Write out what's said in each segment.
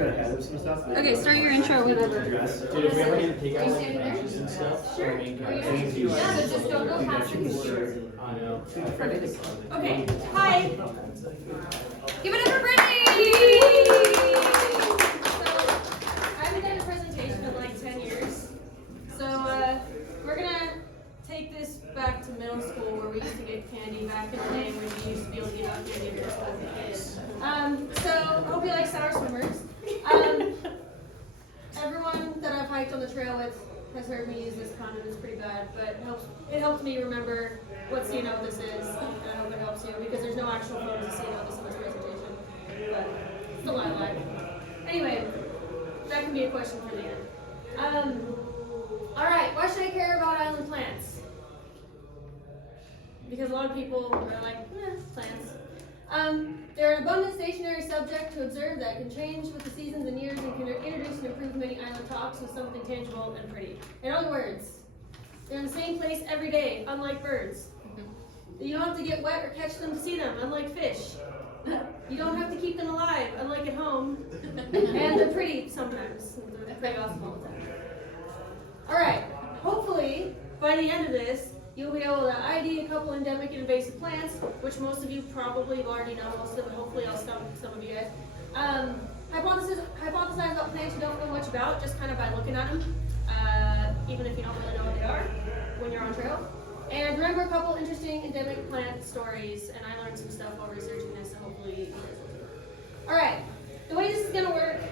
Okay, start your intro whenever. Dude, if we ever need to take out like benches and stuff, Sure. Yeah, but just don't go past the computer. I know. Okay, hi. Give it up for Brittney! I haven't done a presentation in like 10 years. So we're gonna take this back to middle school where we used to get candy back in the day when we used to be able to give out candy to middle school kids. So I hope you like sour swimmers. Everyone that I've hiked on the trail with has heard me use this condom. It's pretty bad, but it helps me remember what CNO this is, and I hope it helps you because there's no actual photos of CNO this in this presentation, but still not live. Anyway, that can be a question for the end. All right, why should I care about island plants? Because a lot of people are like, plants. They're an abundant stationary subject to observe that can change with the seasons and years and can introduce and improve many island talks with something tangible and pretty. In other words, they're in the same place every day, unlike birds. You don't have to get wet or catch them to see them, unlike fish. You don't have to keep them alive, unlike at home. And they're pretty sometimes. They're pretty awesome all the time. Alright, hopefully, by the end of this, you'll be able to ID a couple endemic and invasive plants, which most of you probably already know most of, but hopefully I'll stump some of you guys. Hypothesize about plants you don't know much about, just kind of by looking at them, even if you don't really know what they are when you're on trail. And remember a couple interesting endemic plant stories, and I learned some stuff while researching this, so hopefully you guys will too. Alright, the way this is going to work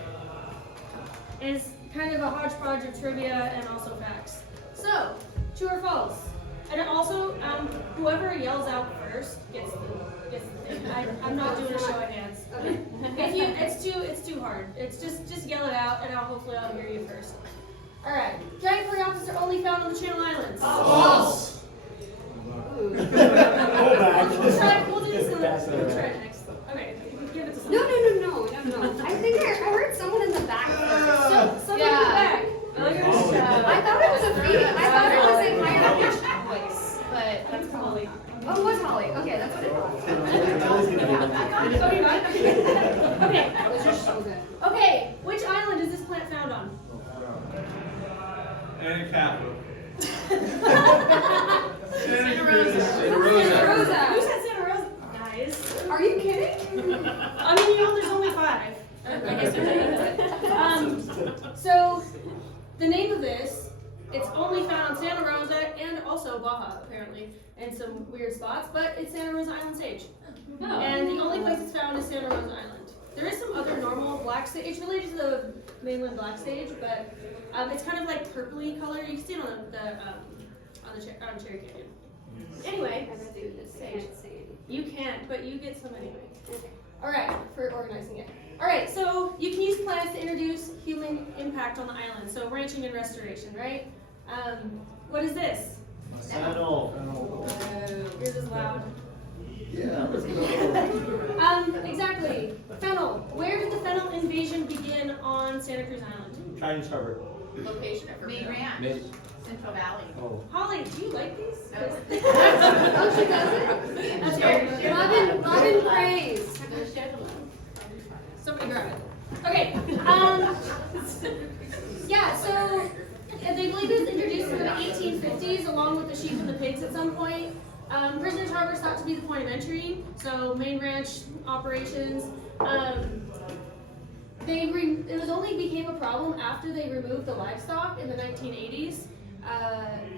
is kind of a hodgepodge of trivia and also facts. So, true or false? And also, whoever yells out first gets the thing. I'm not doing a show of hands. Okay. It's too hard. It's just yell it out, and hopefully I'll hear you first. All right. Giant coreopsis are only found on the Channel Islands. False. We'll do this. We'll try it next. Okay. Give it to someone. No. I think I heard someone in the back. Someone in the back. I thought it was a fee. I thought it was a higher pitched voice, but that's Holly. Oh, it was Holly. Okay, that's what it was. Okay, which island is this plant found on? And capital. Santa Rosa. Who said Santa Rosa? Guys. Are you kidding? I mean, there's only 5. I guess there's so, the name of this, it's only found on Santa Rosa and also Baja, apparently, and some weird spots, but it's Santa Rosa Island sage. Oh. And the only place it's found is Santa Rosa Island. There is some other normal black sage. It's related to the mainland black sage, but it's kind of like purpley color. You can see it on Cherry Canyon. Anyway, you can't, but you get some anyway. All right, for organizing it. All right, so you can use plants to introduce human impact on the island. So ranching and restoration, right? What is this? Fennel. Yours is loud. Yeah, let's go. Exactly. Fennel. Where did the fennel invasion begin on Santa Cruz Island? Chinese Harbor. Location of Main Ranch. Central Valley. Oh. Holly, do you like these? No. Oh, she doesn't? That's great. Robin praise. Somebody grab it. Okay. Yeah, so they believe it was introduced in the 1850s along with the sheep and the pigs at some point. Prisoners Harbor is thought to be the point of entry, so main ranch operations. It was only became a problem after they removed the livestock in the 1980s,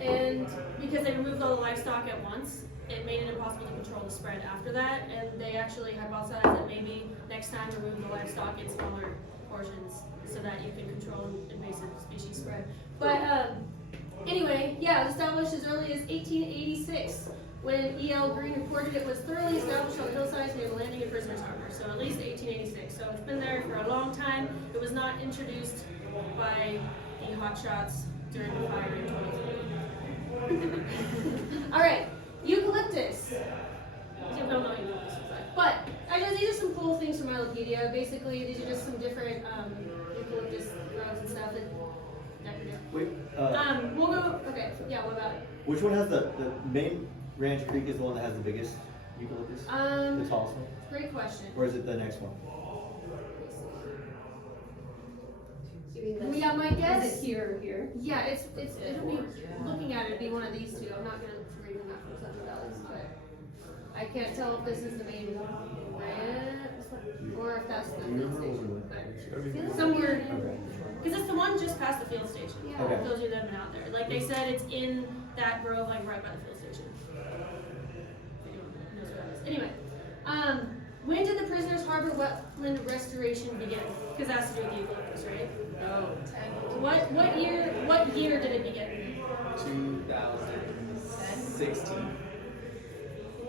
and because they removed all the livestock at once, it made it impossible to control the spread after that, and they actually hypothesized that maybe next time remove the livestock in smaller portions so that you can control invasive species spread. But anyway, yeah, it was established as early as 1886 when E.L. Green reported it was thoroughly established on the hillsides near the landing in Prisoners Harbor, so at least 1886. So it's been there for a long time. It was not introduced by the hotshots during the fire in 2020. All right. Eucalyptus. You don't know eucalyptus, but these are some cool things from Wikipedia. Basically, these are just some different eucalyptus grows and stuff that Wait, we'll go. Okay, yeah. What about it? which one has the main Ranch Creek is the one that has the biggest eucalyptus? The tallest one? Great question. Or is it the next one? Yeah, my guess. Is it here or here? Yeah, it'll be, looking at it, it'd be one of these two. I'm not gonna read them out from Central Valleys, but I can't tell if this is the main branch or if that's the field station. But somewhere, because it's the one just past the field station. Yeah. Okay. Those are them and out there. Like they said, it's in that grove, like right by the field station. Anyway, when did the Prisoners Harbor wetland restoration begin? Because that's to do with the eucalyptus, right? Oh, 10. What year did it begin? 2016.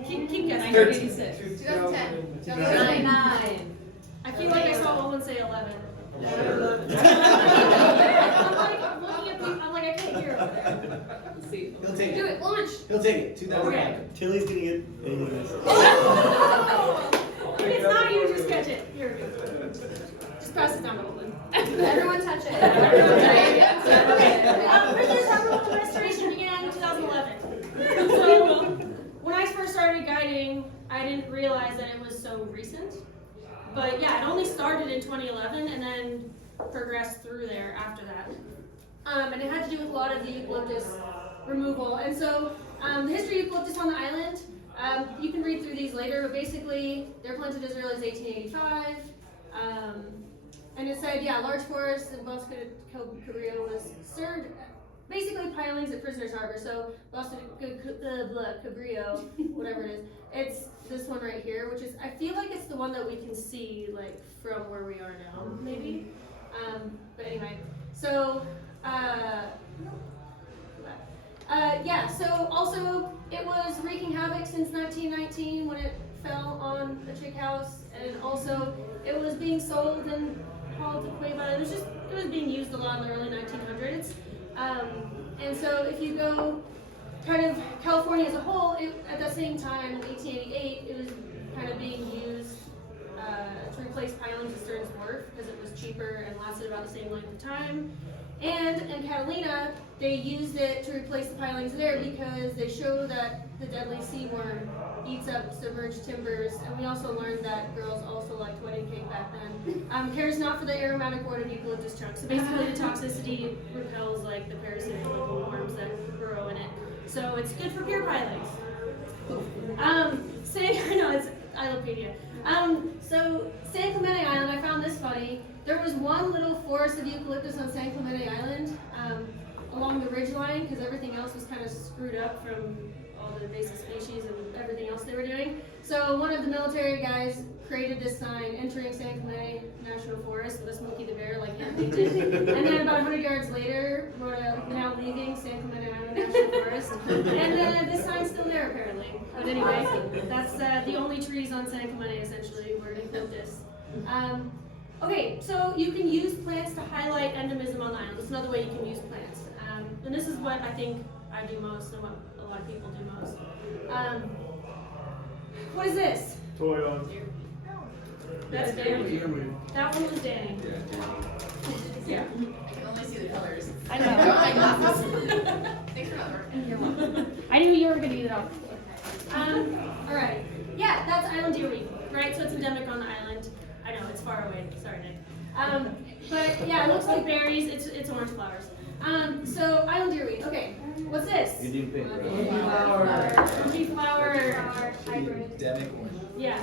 Keep guessing. 1986. 2010. 2009. I feel like I saw someone say 11. I'm looking at people, I'm like, I can't hear over there. Let's see. He'll take Do it. it, launch! He'll take it. 2011. Tilly's gonna get anything. If it's not you, just catch it. Here we go. Just pass it down to Olin. Everyone touch it. Prisoners Harbor wetland restoration began in 2011. So, when I first started guiding, I didn't realize that it was so recent. But yeah, it only started in 2011 and then progressed through there after that. And it had to do with a lot of the eucalyptus removal. And so the history of eucalyptus on the island, you can read through these later, but basically they're planted as early as 1885. And it said, yeah, large forests in Bosque Cabrillo was served, basically pilings at Prisoners Harbor. So Bosque Cabrillo, whatever it is, it's this one right here, which is, I feel like it's the one that we can see like from where we are now, maybe. But anyway, so yeah, so also it was wreaking havoc since 1919 when it fell on a chick house, and also it was being sold and hauled to Cueva. It was being used a lot in the early 1900s. And so if you go kind of California as a whole, at the same time, in 1888, it was kind of being used to replace pilings at Stearns Wharf because it was cheaper and lasted about the same length of time. And in Catalina, they used it to replace the pilings there because they show that the deadly sea worm eats up submerged timbers. And we also learned that girls also liked wedding cake back then. Cares not for the aromatic wood of eucalyptus trunks. So basically the toxicity repels like the parasitic little worms that burrow in it. So it's good for pure pilings. It's Islopedia. So San Clemente Island, I found this funny. There was one little forest of eucalyptus on San Clemente Island along the ridgeline because everything else was kind of screwed up from all the invasive species and everything else they were doing. So one of the military guys created this sign, entering San Clemente National Forest with a Smokey the Bear, like hand painted. And then about 100 yards later, wrote now leaving San Clemente Island National Forest. And then this sign's still there apparently. But anyway, that's the only trees on San Clemente essentially were eucalyptus. Okay, so you can use plants to highlight endemism on the island. It's another way you can use plants. And this is what I think I do most and what a lot of people do most. What is this? Toy on. That's Danny. That one was Danny. Yeah. I can only see the colors. I I don't know. have my glasses. Thanks for not working. You're welcome. I knew you were going to eat it off. Alright. Yeah, that's island deerweed, right? So it's endemic on the island. I know, it's far away. Sorry, Nick. But yeah, it looks like berries. It's orange flowers. So island deerweed. Okay, what's this? You do pink, right? Orangey flower. Hybrid. Endemic one. Yeah.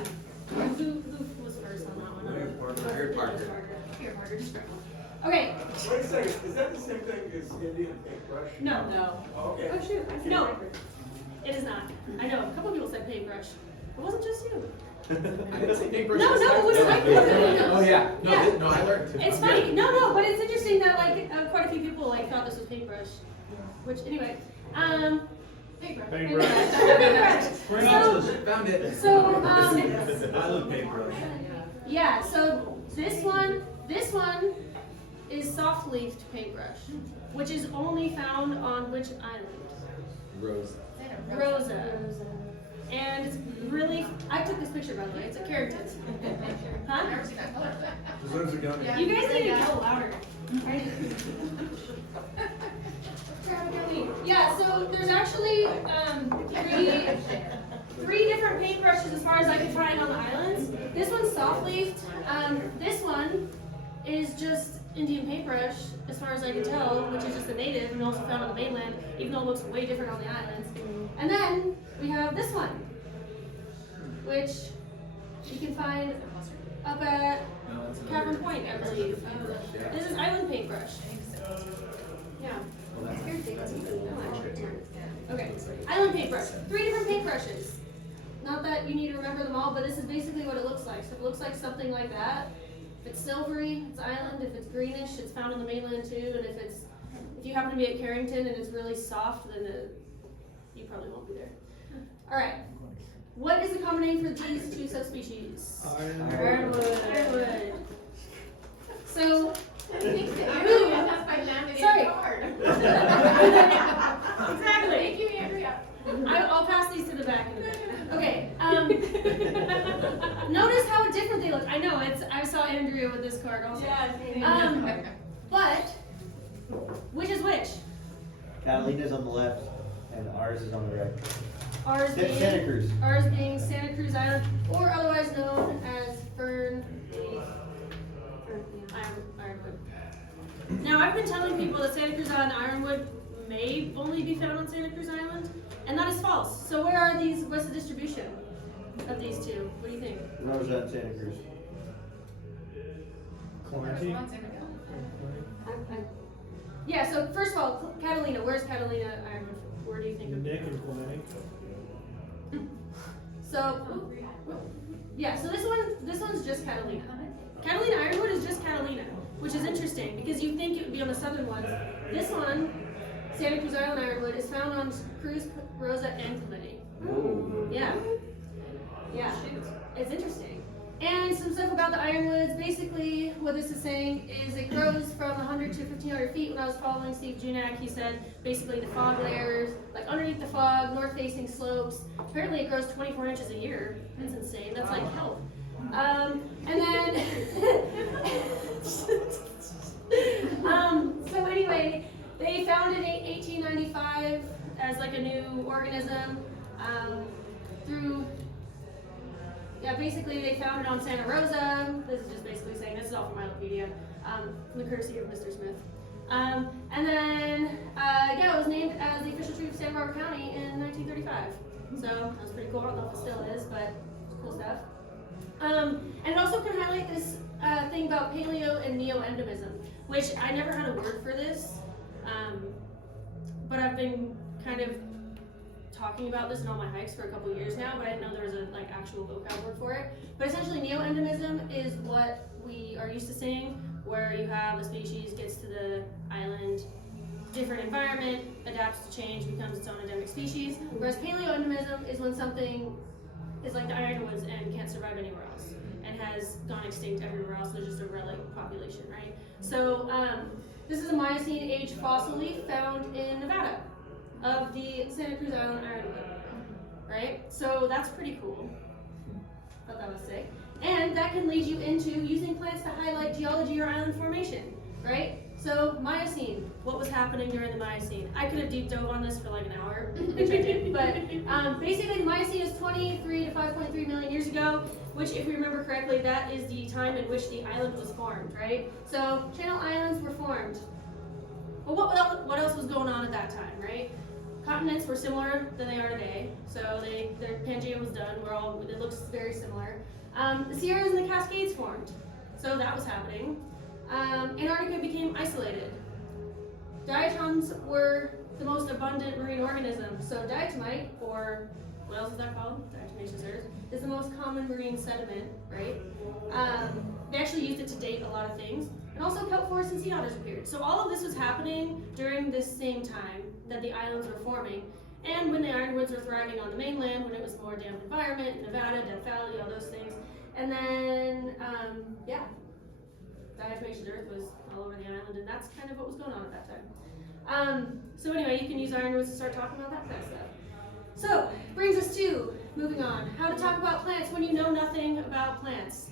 Who was first on that one? Harry Parker. Here, Parker, just grab one. Okay. Wait a second, is that the same thing as Indian paintbrush? No. Oh, okay. Oh shoot. No. It is not. I know. A couple people said paintbrush. It wasn't just you. I didn't say paintbrush. No, it was like Oh yeah. No, Yeah. no, I learned too. It's funny. No, but it's interesting that like quite a few people like thought this was paintbrush. Which anyway, paintbrush. Paintbrush. Found it. So I love paintbrush. yeah. So this one is soft-leafed paintbrush, which is only found on which island? Rose. Rosa. And it's really, I took this picture by the way, it's a keratin. I've Huh? never seen that color. Yeah. You guys need to yell louder. Yeah, so there's actually three different paintbrushes as far as I could find on the islands. This one's soft leafed. This one is just Indian paintbrush, as far as I can tell, which is just a native and also found on the mainland, even though it looks way different on the islands. And then we have this one, which you can find up at No, that's another- Cavern Point, I believe. Yeah. This is island paintbrush. Yeah. Well, that's Okay. Island paintbrush. 3 different paintbrushes. Not that you need to remember them all, but this is basically what it looks like. So it looks like something like that. If it's silvery, it's island. If it's greenish, it's found on the mainland too. And if you happen to be at Carrington and it's really soft, then you probably won't be there. All right. What is the common name for these 2 subspecies? Ironwood. Ironwood. So, I think the Iron Man has by laminated Sorry. card. exactly. Thank you, Andrea. I'll pass these to the back in a bit. Okay. Notice how different they look. I know I saw Andrea with this card also. But which is which? Catalina's on the left, and ours is on the right. Ours Santa Cruz. Ours being Santa Cruz Island, or otherwise known as Fern Ironwood. Now I've been telling people that Santa Cruz Island Ironwood may only be found on Santa Cruz Island, and that is false. So where are these? What's the distribution of these 2? What do you think? Rosa and Santa Cruz. Clemente? Yeah. So first of all, Catalina. Where's Catalina Ironwood? Where do you think of? Nick and Clemente. So, yeah, so this one's just Catalina. Catalina Ironwood is just Catalina, which is interesting because you think it would be on the southern ones. This one, Santa Cruz Island Ironwood, is found on Cruz, Rosa, and Clemente. Yeah. Yeah. It's interesting. And some stuff about the ironwoods. Basically, what this is saying is it grows from 100 to 1,500 feet. When I was following Steve Junak, he said basically the fog layers, like underneath the fog, north-facing slopes. Apparently, it grows 24 inches a year. That's insane. That's like hell. And then, so anyway, they found it in 1895 as like a new organism through. Yeah, basically they found it on Santa Rosa. This is just basically saying, this is all from my Wikipedia, from the courtesy of Mr. Smith. And then, yeah, it was named as the official tree of Santa Barbara County in 1935. So that was pretty cool. I don't know if it still is, but it's cool stuff. And it also can highlight this thing about paleo and neo-endemism, which I never had a word for this, but I've been kind of talking about this in all my hikes for a couple years now, but I didn't know there was a like actual vocab word for it. But essentially, neo-endemism is what we are used to seeing, where you have a species gets to the island, different environment, adapts to change, becomes its own endemic species. Whereas paleo-endemism is when something is like the ironwoods and can't survive anywhere else and has gone extinct everywhere else. There's just a relic population, right? So this is a Miocene age fossil leaf found in Nevada of the Santa Cruz Island ironwood, right? So that's pretty cool. Thought that was sick. And that can lead you into using plants to highlight geology or island formation, right? So Miocene, what was happening during the Miocene? I could have deep dove on this for like an hour, which I did, but basically Miocene is 23 to 5.3 million years ago, which if we remember correctly, that is the time in which the island was formed, right? So Channel Islands were formed. Well, what else was going on at that time, right? Continents were similar than they are today, so their Pangea was done. It looks very similar. The Sierras and the Cascades formed, so that was happening. Antarctica became isolated. Diatoms were the most abundant marine organism, so diatomite, or what else is that called? Diatomaceous earth, is the most common marine sediment, right? They actually used it to date a lot of things. And also kelp forests and sea otters appeared. So all of this was happening during this same time that the islands were forming. And when the ironwoods were thriving on the mainland, when it was a more damp environment, Nevada, Death Valley, all those things. And then, yeah, diatomaceous earth was all over the island, and that's kind of what was going on at that time. So anyway, you can use ironwoods to start talking about that kind of stuff. So, brings us to, moving on, how to talk about plants when you know nothing about plants.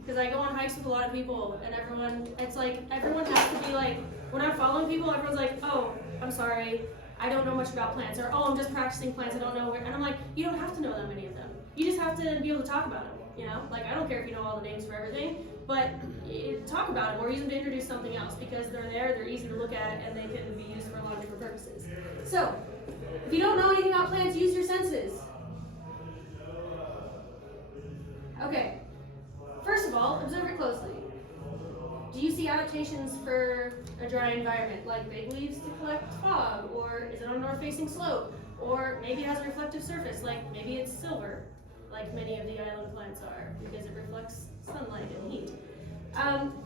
Because I go on hikes with a lot of people, and everyone has to be like, when I'm following people, everyone's like, oh, I'm sorry, I don't know much about plants, or oh, I'm just practicing plants, I don't know where, and I'm like, you don't have to know that many of them. You just have to be able to talk about them, you know? Like, I don't care if you know all the names for everything. but talk about them or use them to introduce something else because they're there, they're easy to look at, and they can be used for a lot of different purposes. So, if you don't know anything about plants, use your senses. Okay, first of all, observe it closely. Do you see adaptations for a dry environment, like big leaves to collect fog, or is it on a north-facing slope, or maybe it has a reflective surface, like maybe it's silver, like many of the island plants are, because it reflects sunlight and heat.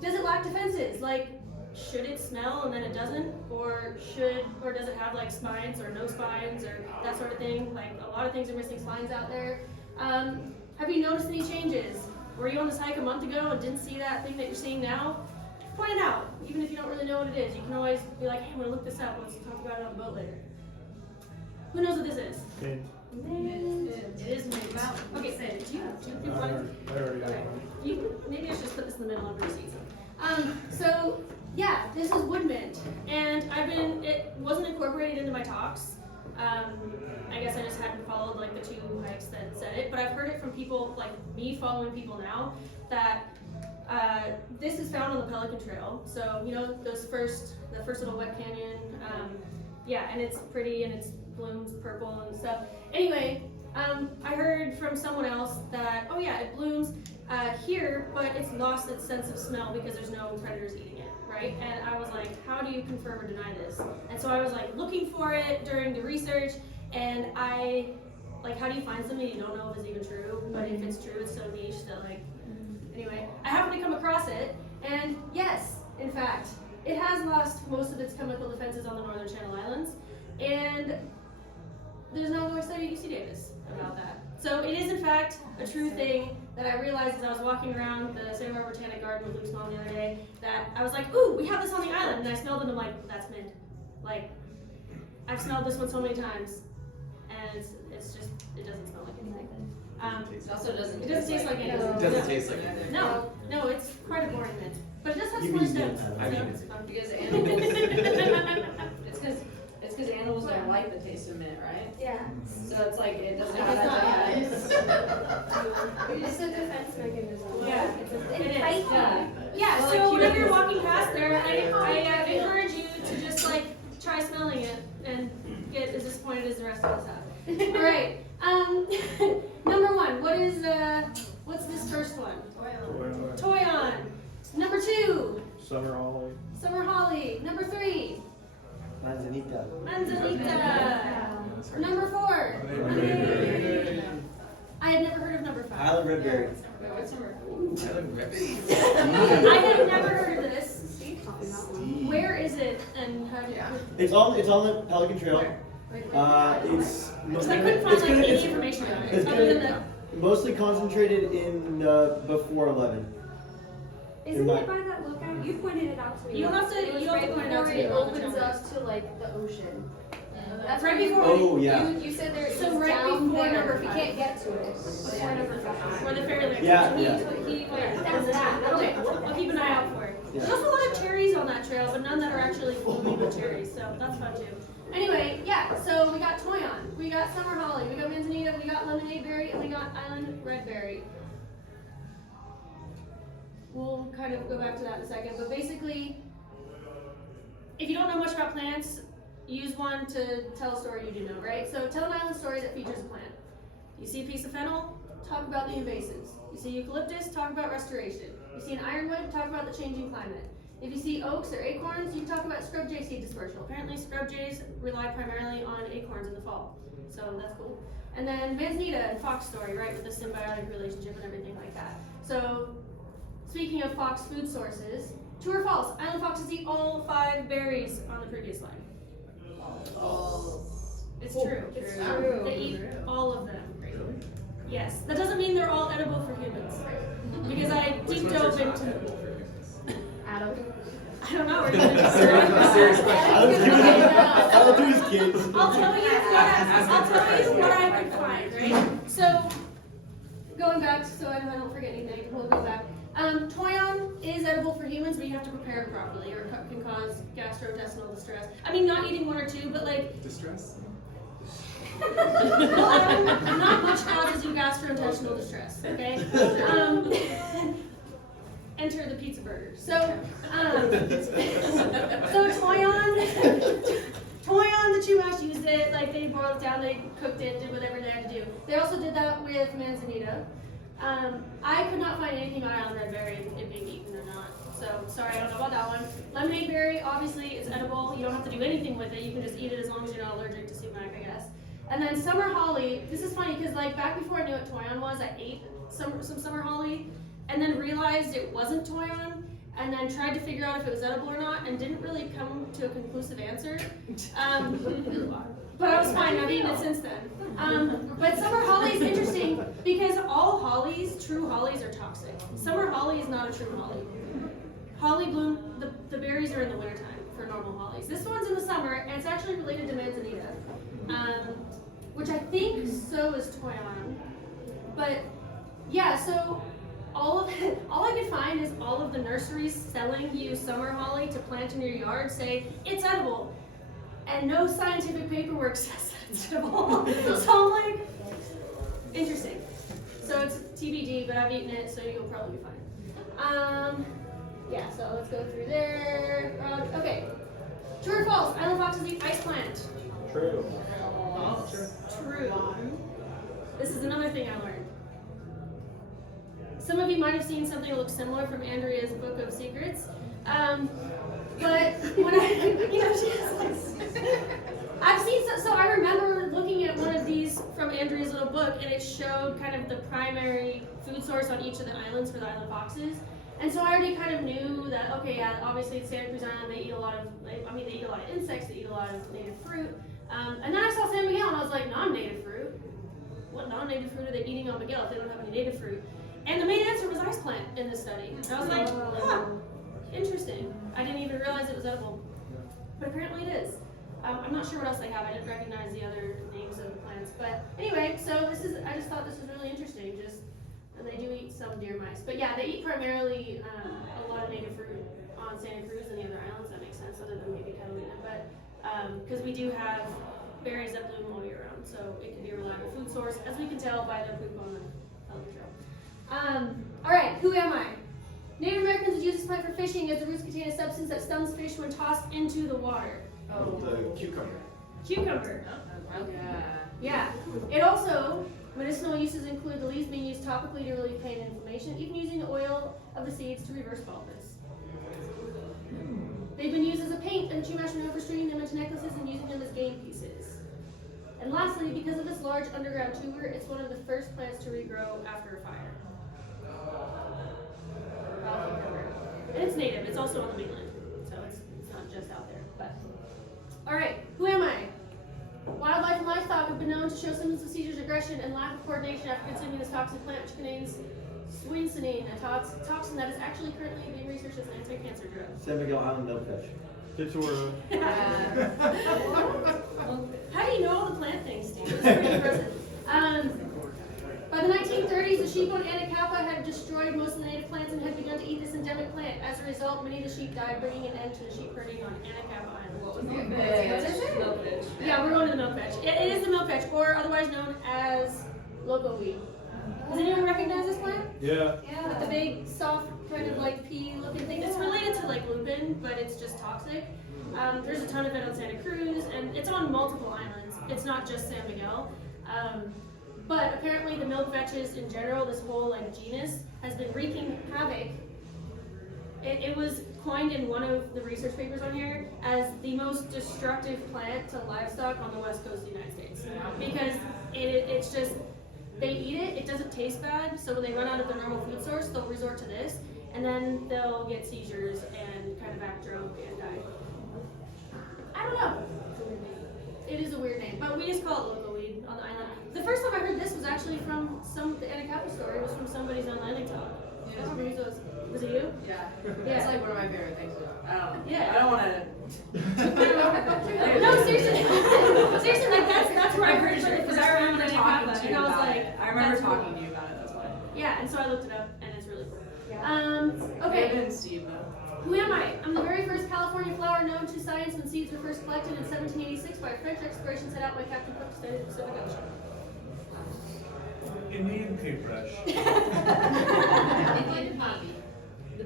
Does it lack defenses, like should it smell and then it doesn't, or does it have like spines or no spines, or that sort of thing? Like a lot of things are missing spines out there. Have you noticed any changes? Were you on this hike a month ago and didn't see that thing that you're seeing now? Point it out, even if you don't really know what it is. You can always be like, hey, I'm gonna look this up. Let's talk about it on the boat later. Who knows what this is? Mint. It is mint. Okay, do you I want already got Okay. one. Maybe I should just put this in the middle of the receipts. So yeah, this is wood mint, and it wasn't incorporated into my talks. I guess I just hadn't followed like the 2 hikes that said it, but I've heard it from people like me following people now that this is found on the Pelican Trail. So you know the first little wet canyon, yeah, and it's pretty and it's blooms purple and stuff. Anyway, I heard from someone else that oh yeah, it blooms here, but it's lost its sense of smell because there's no predators eating it, right? And I was like, how do you confirm or deny this? And so I was like looking for it during the research, and how do you find something you don't know if it's even true? But if it's true, it's so niche that like. Anyway, I happened to come across it, and yes, in fact, it has lost most of its chemical defenses on the Northern Channel Islands, and there's no ongoing study at UC Davis about that. So it is in fact a true thing that I realized as I was walking around the Santa Barbara Botanic Garden with Luke's mom the other day, that I was like, ooh, we have this on the island, and I smelled it and I'm like, that's mint. Like, I've smelled this one so many times, and it's just, it doesn't smell like anything. It also doesn't. It doesn't taste like anything. It doesn't taste like it. No, it's quite a boring mint. But it does have You some can use stems. mint. I mean, so it's- it's fun. Because animals, it's because animals don't like the taste of mint, right? Yeah. So it's like, it doesn't It's have not that. It's a defense mechanism. Yeah, It is. fights Yeah. Yeah, Well, so like, whenever you- you're walking past there, I encourage you to just like try smelling it and get as disappointed as the rest of us have. All right. Number 1, what's this first one? Toy on. Number 2, Summer holly. summer holly. Number 3, Manzanita. manzanita. Number 4, I had never heard of number 5. Island red berry. Wait, what's number? I look rippy. I had never heard of this. Where is it and how do you? It's on the Pelican Trail. It's Because I couldn't find like any it's information on it's it other than gonna, the. mostly concentrated in before 11. Isn't it by that lookout? You pointed it out to me. You have to point it out to me. It opens up to like the ocean. That's Right where before. Oh yeah. You said there. So it's right down before there. number We 5. can't get to it. Before number 5. Where the fairy land. Yeah, He- yeah. That's that. Okay, I'll keep an eye out for it. Yeah. There's also a lot of cherries on that trail, but none that are actually blooming with cherries, so that's fun too. Anyway, yeah, so we got toyon, we got summer holly, we got manzanita, we got lemonade berry, and we got island red berry. We'll kind of go back to that in a second, but basically, if you don't know much about plants, use one to tell a story you do know, right? So tell an island story that features a plant. You see a piece of fennel, talk about the invasives. You see eucalyptus, talk about restoration. You see an ironwood, talk about the changing climate. If you see oaks or acorns, you can talk about scrub jay seed dispersal. Apparently scrub jays rely primarily on acorns in the fall, so that's cool. And then manzanita and fox story, right, with the symbiotic relationship and everything like that. So speaking of fox food sources, true or false, island foxes eat all 5 berries on the previous line. It's true. It's true. They eat all of them. Yes. That doesn't mean they're all edible for humans. Because I deep dove into. Adam. I don't know. We're doing this. I'll do his kids. I'll tell you what I could find, right? So, going back, so I don't forget anything, we'll go back. Toyon is edible for humans, but you have to prepare it properly, or it can cause gastrointestinal distress. I mean, not eating 1 or 2, but like. Distress? Well, not much causes you gastrointestinal distress, okay? enter the pizza burger. So, so Toyon, the Chumash used it, like they boiled it down, they cooked it, did whatever they had to do. They also did that with manzanita. I could not find anything on Island Red Berry it being eaten or not. So, sorry, I don't know about that one. Lemonade berry, obviously, it's edible. You don't have to do anything with it. You can just eat it as long as you're not allergic to sumac, I guess. And then summer holly, this is funny because like back before I knew what Toyon was, I ate some summer holly and then realized it wasn't Toyon and then tried to figure out if it was edible or not and didn't really come to a conclusive answer. But I was fine, I've eaten it since then. But summer holly is interesting because all hollies, true hollies, are toxic. Summer holly is not a true holly. Holly bloom, the berries are in the wintertime for normal hollies. This one's in the summer, and it's actually related to manzanita, which I think so is Toyon. But yeah, so all I could find is all of the nurseries selling you summer holly to plant in your yard say it's edible, and no scientific paperwork says it's edible. So I'm like, interesting. So it's TBD, but I've eaten it, so you'll probably be fine. Yeah, so let's go through there. Okay. True or false? Island foxes eat ice plant. True. True. This is another thing I learned. Some of you might have seen something that looks similar from Andrea's Book of Secrets. But when she has like, I've seen, so I remember looking at one of these from Andrea's little book, and it showed kind of the primary food source on each of the islands for the island foxes. And so I already kind of knew that, okay, yeah, obviously in Santa Cruz Island, they eat a lot of, they eat a lot of insects, they eat a lot of native fruit. And then I saw San Miguel, and I was like, non-native fruit? What non-native fruit are they eating on Miguel if they don't have any native fruit? And the main answer was ice plant in this study. And I was like, huh, interesting. I didn't even realize it was edible. But apparently it is. I'm not sure what else they have. I didn't recognize the other names of the plants. But anyway, so I just thought this was really interesting. And they do eat some deer mice. But yeah, they eat primarily a lot of native fruit on Santa Cruz and the other islands. That makes sense, other than maybe Catalina. But because we do have berries that bloom all year round, so it can be a reliable food source, as we can tell by the poop on the trail. All right, who am I? Native Americans would use this plant for fishing as the roots contain a substance that stuns fish when tossed into the water. Oh, the cucumber. Cucumber. Yeah. Yeah. It also, medicinal uses include the leaves being used topically to relieve pain and inflammation, even using the oil of the seeds to reverse baldness. They've been used as a paint in the Chumash Maneuver, stringing them into necklaces and using them as game pieces. And lastly, because of this large underground tuber, it's one of the first plants to regrow after a fire. And it's native, it's also on the mainland, so it's not just out there. But all right, who am I? Wildlife and livestock have been known to show symptoms of seizures, aggression, and lack of coordination after consuming this toxic plant, which contains swinsanine, a toxin that is actually currently being researched as an anti-cancer drug. San Miguel Island milkfish. Kitura. How do you know all the plant things, Steve? It's pretty impressive. By the 1930s, the sheep on Anacapa had destroyed most of the native plants and had begun to eat this endemic plant. As a result, many of the sheep died, bringing an end to the sheep herding on Anacapa Island. What was it? Yeah, we're going to the milkfetch. It is the milkfetch, or otherwise known as loco weed. Does anyone recognize this plant? Yeah. With the big, soft, kind of like pea-looking thing. It's related to like lupin, but it's just toxic. There's a ton of it on Santa Cruz, and it's on multiple islands. It's not just San Miguel. But apparently the milkvetches in general, this whole like genus, has been wreaking havoc. It was coined in one of the research papers on here as the most destructive plant to livestock on the west coast of the United States. Because it's just, they eat it, it doesn't taste bad, so when they run out of their normal food source, they'll resort to this, and then they'll get seizures and kind of act drunk and die. I don't know. It is a weird name, but we just call it loco weed on the island. The first time I heard this was actually from the Anacapa story. It was from somebody's on landing talk. I don't remember who it was. Was it you? Yeah. Yeah. It's like one of my favorite things to do. Yeah. I don't want to. No, seriously. Seriously, like that's where I heard it Because from. I remember talking to and you I was about like, it. I remember that's talking cool. to you about it, that's why. Yeah, and so I looked it up, and it's really cool. Okay. Okay. And Steve, though. Who am I? I'm the very first California flower known to science when seeds were first collected in 1786 by a French exploration set out by Captain Cook to study the Pacific Ocean. Indian paintbrush. Indian poppy. The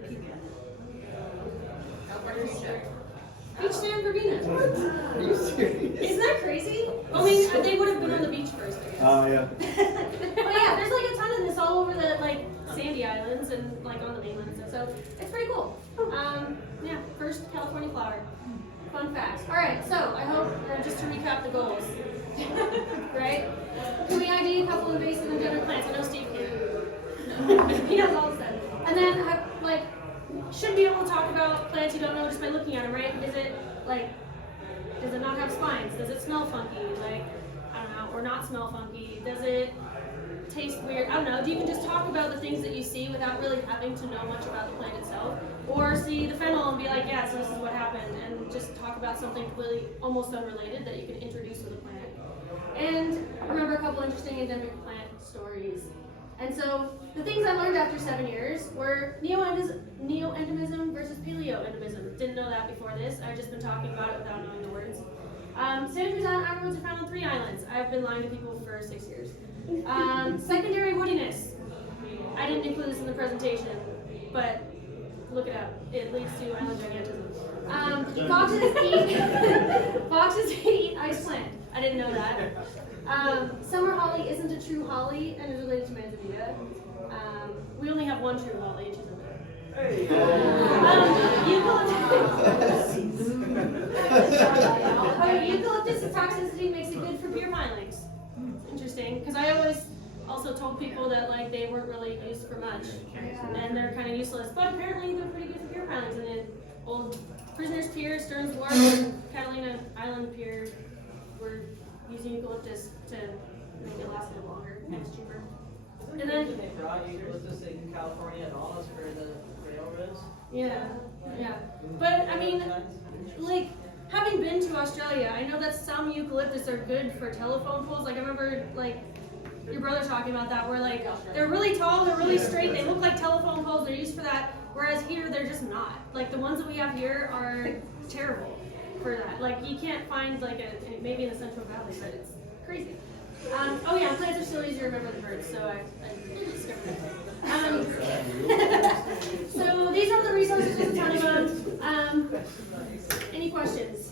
Beach sand verbena. Are you serious? Isn't that crazy? I mean, they would have been on the beach first, I guess. Oh, yeah. But yeah, there's like a ton of this all over the like sandy islands and like on the mainland and stuff. So it's pretty cool. Yeah, first California flower. Fun facts. All right, so I hope just to recap the goals, right? Can we ID a couple invasive endemic plants? I know Steve can. He knows all the stuff. And then like should be able to talk about plants you don't know just by looking at them, right? Is it like does it not have spines? Does it smell funky? Like I don't know, or not smell funky? Does it taste weird? I don't know. Do you can just talk about the things that you see without really having to know much about the plant itself? Or see the fennel and be like, yeah, so this is what happened, and just talk about something completely almost unrelated that you can introduce to the plant. And remember a couple interesting endemic plant stories. And so the things I learned after 7 years were neo-endemism versus paleo-endemism. Didn't know that before this. I've just been talking about it without knowing the words. Santa Cruz Islands are found on 3 islands. I've been lying to people for 6 years. Secondary woodiness. I didn't include this in the presentation, but look it up. It leads to island gigantism. Foxes eat ice plant. I didn't know that. Summer holly isn't a true holly and is related to manzanita. We only have one true holly, which is Hey. Eucalyptus toxicity makes it good for beer pilings. It's interesting, because I always also told people that like they weren't really used for much, and they're kind of useless. But apparently they're pretty good for beer pilings. And then old Prisoners Pier, Stearns Wharf, and Catalina Island Pier were using eucalyptus to make it last a little longer. It's cheaper. And then they brought eucalyptus in California at all, as for the railroads. yeah. But I mean, like having been to Australia, I know that some eucalyptus are good for telephone poles. Like I remember like your brother talking about that, where like they're really tall, they're really straight, they look like telephone poles, they're used for that. Whereas here, they're just not. Like the ones that we have here are terrible for that. Like you can't find like maybe in the Central Valley, but it's crazy. Oh yeah, plants are still easier to remember than birds, so I discovered that. So these are the resources, there's a ton of them. Any questions?